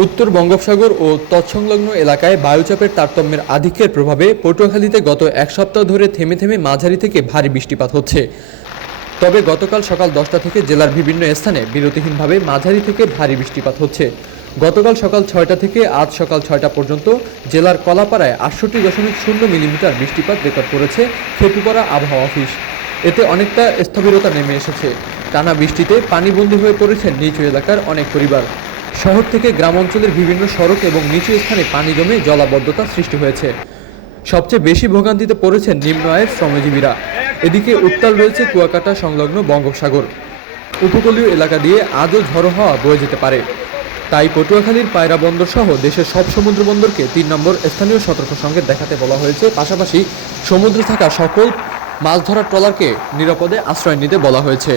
উত্তর বঙ্গোপসাগর ও তৎসংলগ্ন এলাকায় বায়ুচাপের তারতম্যের আধিক্যের প্রভাবে পটুয়াখালীতে গত এক সপ্তাহ ধরে থেমে থেমে মাঝারি থেকে ভারী বৃষ্টিপাত হচ্ছে। তবে গতকাল সকাল 10টা থেকে জেলার বিভিন্ন স্থানে বিরতিহীনভাবে মাঝারি থেকে ভারী বৃষ্টিপাত হচ্ছে। গতকাল সকাল 6টা থেকে আজ সকাল 6টা পর্যন্ত জেলার কলাপাড়ায় 68.0 মিলিমিটার বৃষ্টিপাত রেকর্ড করেছে খেপুপাড়া আবহাওয়া অফিস। এতে অনেকটা স্থবিরতা নেমে এসেছে। টানা বৃষ্টিতে পানিবন্দী হয়ে পড়েছেন নিচু এলাকার অনেক পরিবার। শহর থেকে গ্রাম অঞ্চলের বিভিন্ন সড়ক এবং নিচু স্থানে পানি জমে জলাবদ্ধতা সৃষ্টি হয়েছে। সবচেয়ে বেশি ভোগান্তিতে পড়েছেন নিম্ন আয়ের শ্রমজীবীরা। এদিকে উত্তাল রয়েছে কুয়াকাটা সংলগ্ন বঙ্গোপসাগর। উপকূলীয় এলাকা দিয়ে আজও ঝড়ো হাওয়া বয়ে যেতে পারে। তাই পটুয়াখালীর পায়রা বন্দর সহ দেশের সব সমুদ্র বন্দরকে 3 নম্বর স্থানীয় সতর্ক সংকেত দেখাতে বলা হয়েছে। পাশাপাশি সমুদ্রে থাকা সকল মাছ ধরার ট্রলারকে নিরাপদে আশ্রয় নিতে বলা হয়েছে।